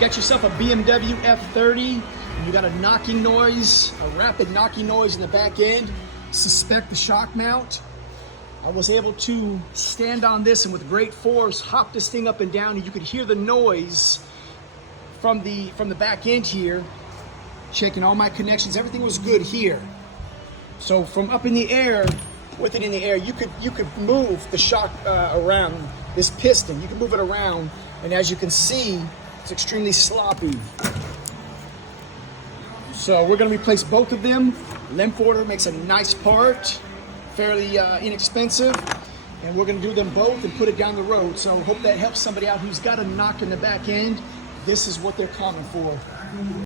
Get yourself a BMW F30, and you got a knocking noise, a rapid knocking noise in the back end. Suspect the shock mount. I was able to stand on this and with great force hop this thing up and down, and you could hear the noise from the back end here. Checking all my connections, everything was good here. So from up in the air, with it in the air, you could move the shock around this piston. You can move it around, and as you can see, it's extremely sloppy. So we're going to replace both of them. Limp Order makes a nice part, fairly inexpensive, and we're going to do them both and put it down the road. So hope that helps somebody out who's got a knock in the back end. This is what they're common for.